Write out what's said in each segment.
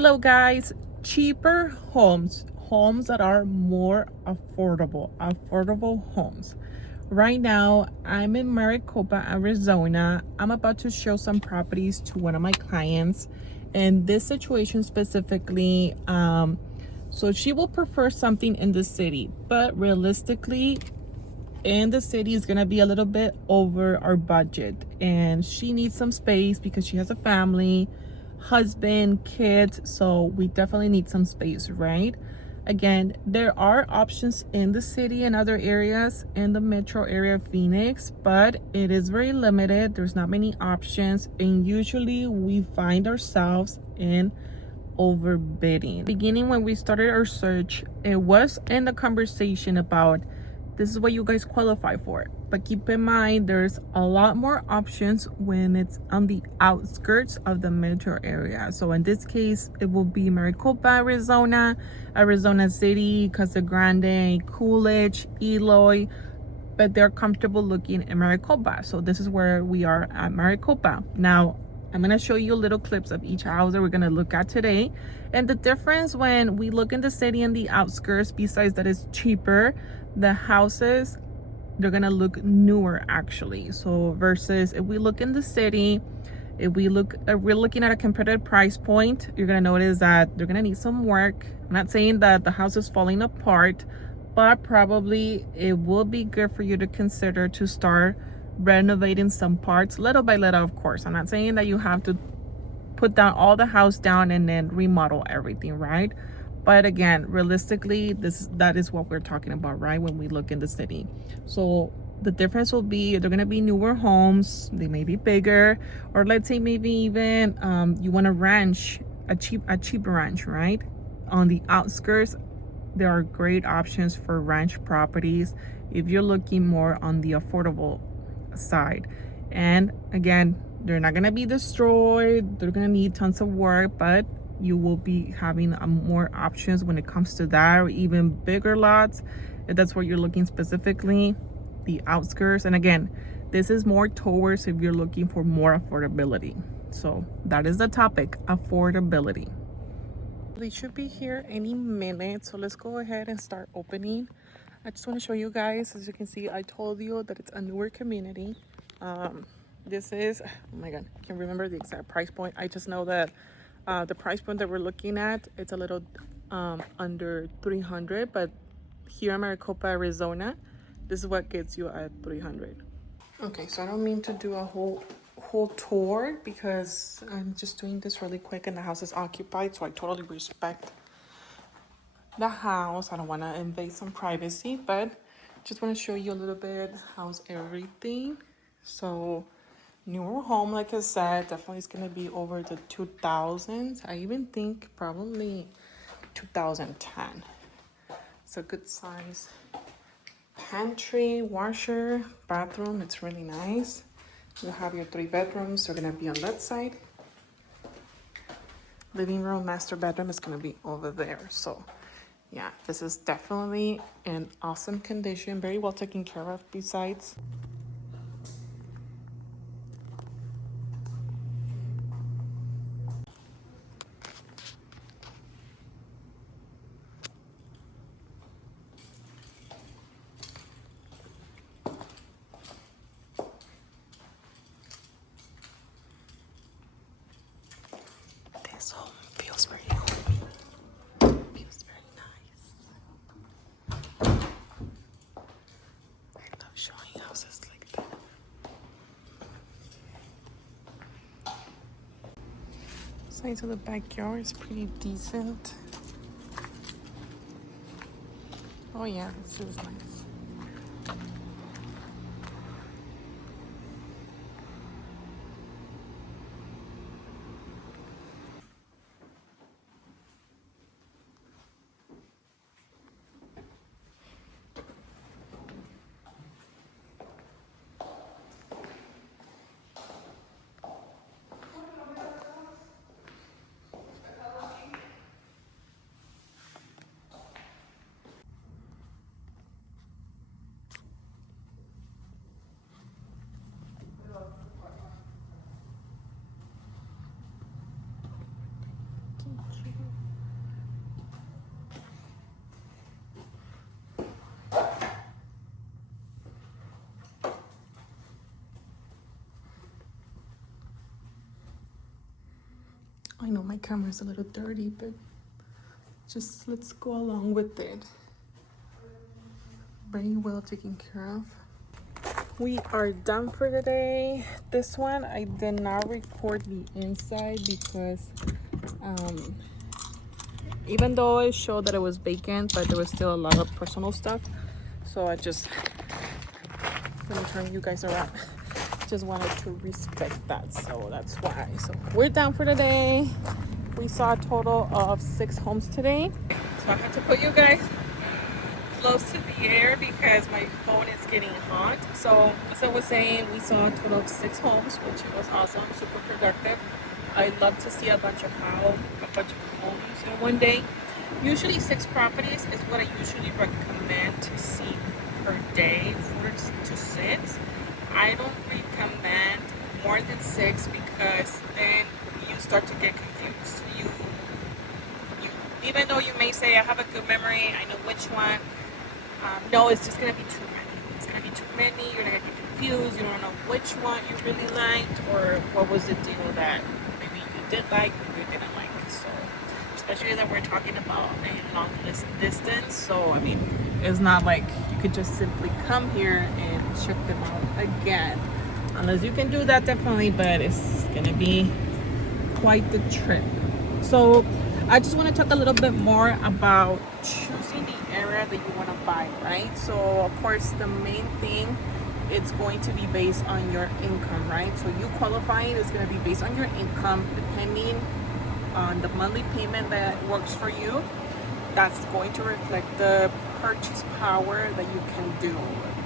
Hello guys, cheaper homes that are more affordable homes. Right now I'm in Maricopa, Arizona. I'm about to show some properties to one of my clients, and this situation specifically, so she will prefer something in the city, but realistically in the city is gonna be a little bit over our budget, and she needs some space because she has a family, husband, kids, so we definitely need some space, right? Again, there are options in the city and other areas in the metro area of Phoenix, but it is very limited. There's not many options, and usually we find ourselves in overbidding. Beginning, when we started our search, it was in the conversation about this is what you guys qualify for, but keep in mind there's a lot more options when it's on the outskirts of the metro area. So in this case it will be Maricopa, Arizona City, Casa Grande, Coolidge, Eloy, but they're comfortable looking in Maricopa. So this is where we are at Maricopa. Now I'm going to show you little clips of each house that we're going to look at today. And the difference when we look in the city and the outskirts, besides that it's cheaper, the houses, they're going to look newer actually. So versus if we look in the city, if we're looking at a competitive price point, you're going to notice that they're going to need some work. I'm not saying that the house is falling apart, but probably it will be good for you to consider to start renovating some parts little by little. Of course, I'm not saying that you have to put down all the house down and then remodel everything, right? But again, realistically, that is what we're talking about, right? When we look in the city. So the difference will be they're going to be newer homes, they may be bigger, or let's say maybe even you want a ranch, a cheap ranch, right? On the outskirts there are great options for ranch properties if you're looking more on the affordable side. And again, they're not going to be destroyed, they're going to need tons of work, but you will be having more options when it comes to that, or even bigger lots if that's what you're looking specifically, the outskirts. And again, this is more towards if you're looking for more affordability. So that is the topic, affordability. They should be here any minute, so let's go ahead and start opening. I just want to show you guys, as you can see, I told you that it's a newer community. This is, oh my god, I can't remember the exact price point. I just know that the price point that we're looking at, it's a little under 300, but here in Maricopa, Arizona, this is what gets you at 300. Okay, so I don't mean to do a whole tour because I'm just doing this really quick and the house is occupied, so I totally respect the house. I don't want to invade some privacy, but just want to show you a little bit how's everything. So newer home, like I said, definitely is going to be over the 2000s. I even think probably 2010. It's a good size pantry, washer, bathroom. It's really nice. You have your 3 bedrooms. They're gonna be on that side. Living room, master bedroom is gonna be over there. So yeah, this is definitely in awesome condition, very well taken care of besides. This home feels very homey. Feels very nice. I love showing houses like that. Size of the backyard is pretty decent. Oh yeah, this is nice. I know my camera's a little dirty, but just let's go along with it. Very well taken care of. We are done for the day. This one I did not record the inside because even though it showed that it was vacant, but there was still a lot of personal stuff. So I just, let me turn you guys around. Just wanted to respect that, so that's why. So we're done for the day. We saw a total of 6 homes today. So I had to put you guys close to the air because my phone is getting hot. So as I was saying, we saw a total of 6 homes, which was awesome, super productive. I love to see a bunch of homes in one day. Usually 6 properties is what I usually recommend to see per day, 4 to 6. I don't recommend more than 6 because then you start to get confused. You even though you may say I have a good memory, I know which one. No, it's just gonna be too many. It's gonna be too many. You're gonna get confused. You don't know which one you really liked or what was the deal that maybe you did like or you didn't like. So, especially that we're talking about a long distance. So, I mean, it's not like you could just simply come here and check them out again. Unless you can do that, definitely, but it's gonna be quite the trip. So, I just want to talk a little bit more about choosing the area that you want to buy, right? So of course the main thing, it's going to be based on your income, right? So you qualifying is going to be based on your income, depending on the monthly payment that works for you. That's going to reflect the purchase power that you can do.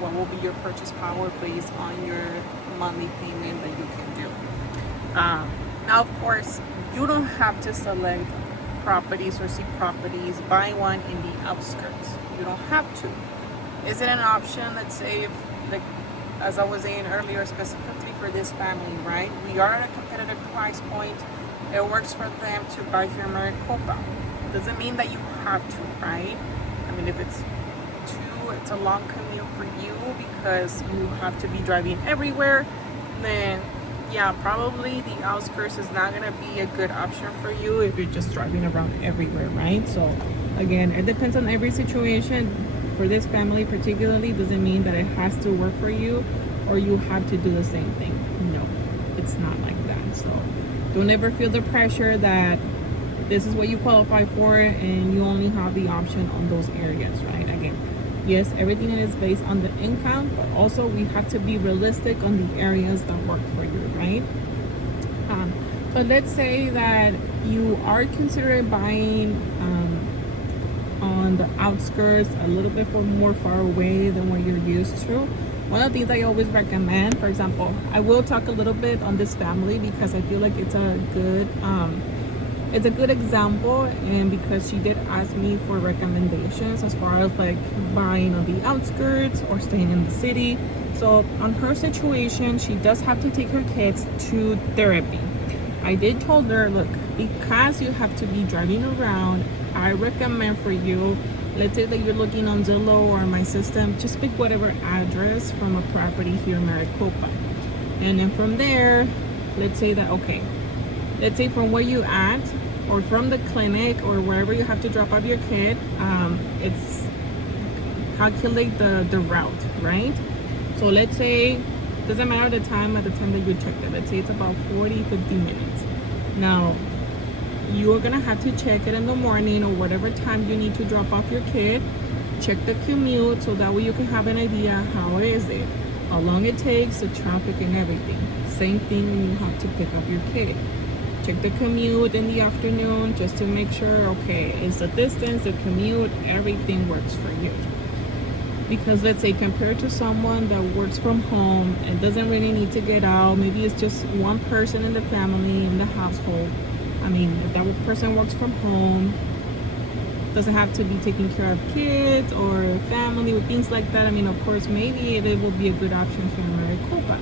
What will be your purchase power based on your monthly payment that you can do. Now of course you don't have to select properties or see properties, buy one in the outskirts. You don't have to. Is it an option? Let's say if, like as I was saying earlier, specifically for this family, right? We are at a competitive price point. It works for them to buy here in Maricopa. Doesn't mean that you have to, right? I mean, if it's a long commute for you because you have to be driving everywhere, then yeah, probably the outskirts is not gonna be a good option for you if you're just driving around everywhere, right? So again, it depends on every situation. For this family particularly, doesn't mean that it has to work for you or you have to do the same thing. No, it's not like that. So don't ever feel the pressure that this is what you qualify for and you only have the option on those areas, right? Again, yes, everything is based on the income, but also we have to be realistic on the areas that work for you, right? But let's say that you are considering buying on the outskirts, a little bit more far away than what you're used to. One of the things I always recommend, for example, I will talk a little bit on this family because I feel like it's a good example, and because she did ask me for recommendations as far as like buying on the outskirts or staying in the city. So on her situation, she does have to take her kids to therapy. I did told her, look, because you have to be driving around, I recommend for you, let's say that you're looking on Zillow or my system, just pick whatever address from a property here in Maricopa. And then from there, let's say that, okay, let's say from where you at or from the clinic or wherever you have to drop off your kid, it's calculate the route, right? So let's say, doesn't matter the time at the time that you checked it. Let's say it's about 40-50 minutes. Now, you're gonna have to check it in the morning or whatever time you need to drop off your kid. Check the commute so that way you can have an idea how is it, how long it takes, the traffic and everything. Same thing when you have to pick up your kid. Check the commute in the afternoon just to make sure, okay, is the distance, the commute, everything works for you. Because let's say compared to someone that works from home and doesn't really need to get out, maybe it's just one person in the family, in the household. I mean, if that person works from home, doesn't have to be taking care of kids or family or things like that. I mean, of course, maybe it will be a good option here in Maricopa.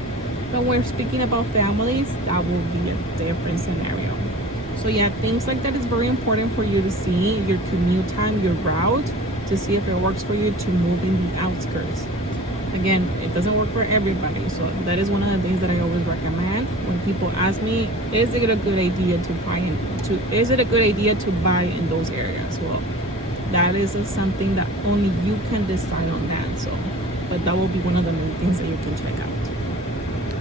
But when we're speaking about families, that will be a different scenario. So yeah, things like that is very important for you to see, your commute time, your route, to see if it works for you to move in the outskirts. Again, it doesn't work for everybody, so that is one of the things that I always recommend when people ask me, is it a good idea to buy in those areas? Well, that is something that only you can decide on that. So, but that will be one of the main things that you can check out.